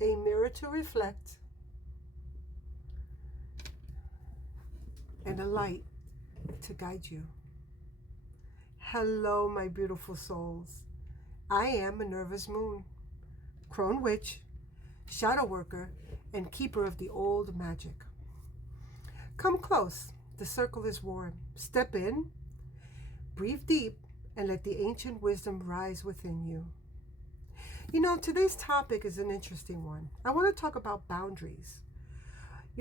a mirror to reflect, and a light to guide you. Hello, my beautiful souls. I am Minerva's Moon, crone witch, shadow worker, and keeper of the old magic. Come close. The circle is warm. Step in, breathe deep, and let the ancient wisdom rise within you. You know, today's topic is an interesting one. I want to talk about boundaries.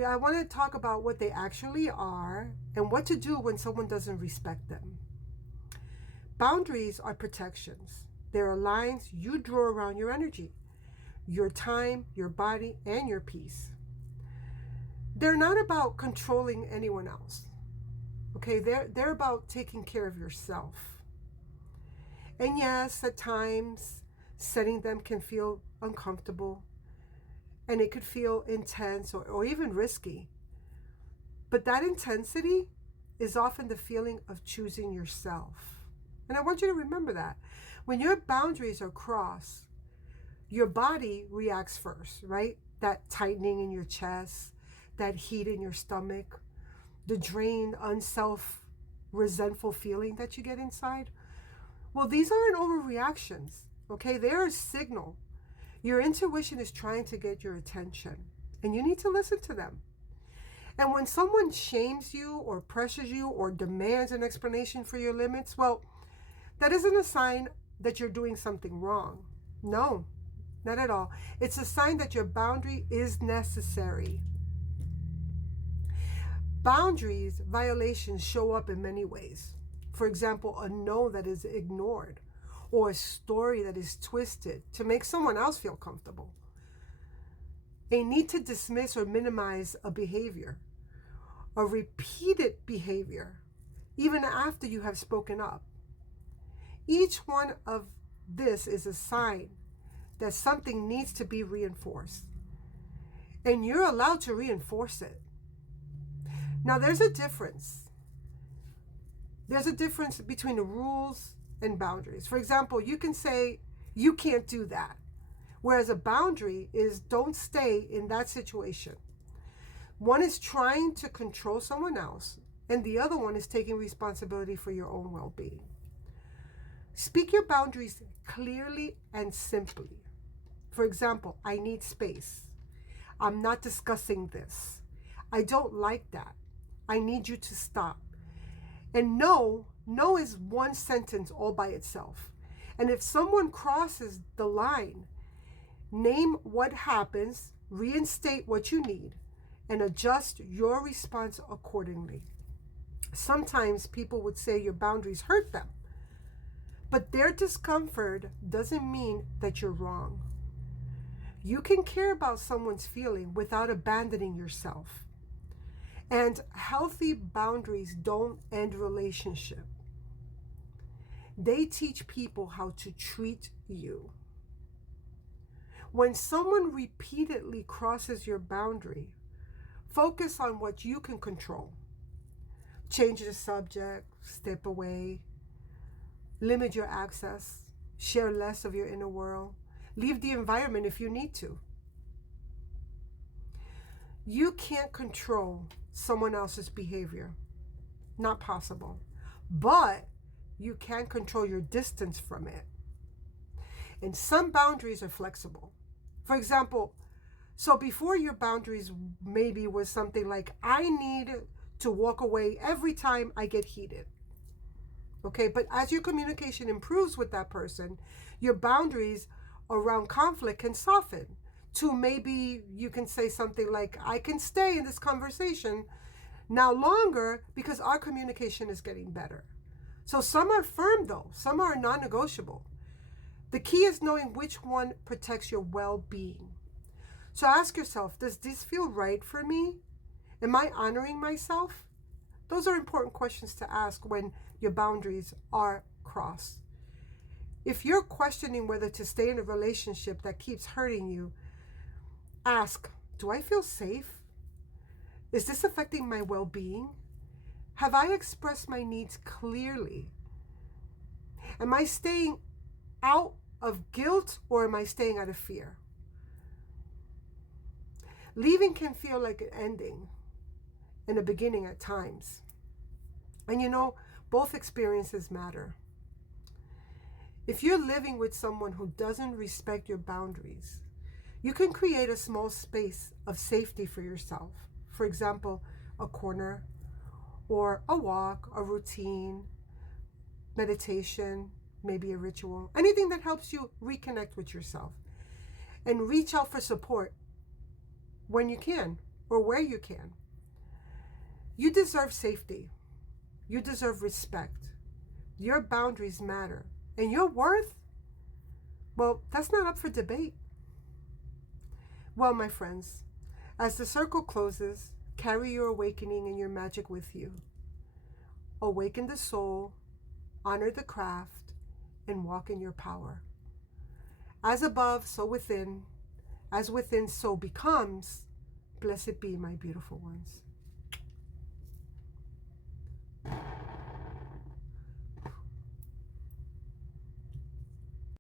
I want to talk about what they actually are and what to do when someone doesn't respect them. Boundaries are protections. There are lines you draw around your energy, your time, your body, and your peace. They're not about controlling anyone else. Okay, they're about taking care of yourself. And yes, at times setting them can feel uncomfortable and it could feel intense or even risky. But that intensity is often the feeling of choosing yourself. And I want you to remember that. When your boundaries are crossed, your body reacts first, right? That tightening in your chest, that heat in your stomach, the drained, unself, resentful feeling that you get inside. Well, these aren't overreactions, okay? They're a signal. Your intuition is trying to get your attention, and you need to listen to them. And when someone shames you or pressures you or demands an explanation for your limits, well, that isn't a sign that you're doing something wrong. No, not at all. It's a sign that your boundary is necessary. Boundaries violations show up in many ways. For example, a no that is ignored, or a story that is twisted to make someone else feel comfortable. A need to dismiss or minimize a behavior, a repeated behavior, even after you have spoken up. Each one of this is a sign that something needs to be reinforced. And you're allowed to reinforce it. Now, there's a difference. There's a difference between the rules and boundaries. For example, you can say, you can't do that. Whereas a boundary is, don't stay in that situation. One is trying to control someone else, and the other one is taking responsibility for your own well-being. Speak your boundaries clearly and simply. For example, I need space. I'm not discussing this. I don't like that. I need you to stop. And no is one sentence all by itself. And if someone crosses the line, name what happens, reinstate what you need, and adjust your response accordingly. Sometimes people would say your boundaries hurt them, but their discomfort doesn't mean that you're wrong. You can care about someone's feeling without abandoning yourself. And healthy boundaries don't end relationship. They teach people how to treat you. When someone repeatedly crosses your boundary, focus on what you can control. Change the subject, step away, limit your access, share less of your inner world, leave the environment if you need to. You can't control someone else's behavior. Not possible. But you can control your distance from it. And some boundaries are flexible. For example, so before your boundaries maybe was something like, I need to walk away every time I get heated. Okay, but as your communication improves with that person, your boundaries around conflict can soften to maybe you can say something like, I can stay in this conversation now longer because our communication is getting better. So some are firm though, some are non-negotiable. The key is knowing which one protects your well-being. So ask yourself, does this feel right for me? Am I honoring myself? Those are important questions to ask when your boundaries are crossed. If you're questioning whether to stay in a relationship that keeps hurting you, ask, do I feel safe? Is this affecting my well-being? Have I expressed my needs clearly? Am I staying out of guilt or am I staying out of fear? Leaving can feel like an ending and a beginning at times. And you know, both experiences matter. If you're living with someone who doesn't respect your boundaries, you can create a small space of safety for yourself. For example, a corner or a walk, a routine, meditation, maybe a ritual, anything that helps you reconnect with yourself. And reach out for support when you can or where you can. You deserve safety. You deserve respect. Your boundaries matter. And your worth, well, that's not up for debate. Well, my friends, as the circle closes, carry your awakening and your magic with you. Awaken the soul, honor the craft, and walk in your power. As above, so within. As within, so becomes. Blessed be, my beautiful ones.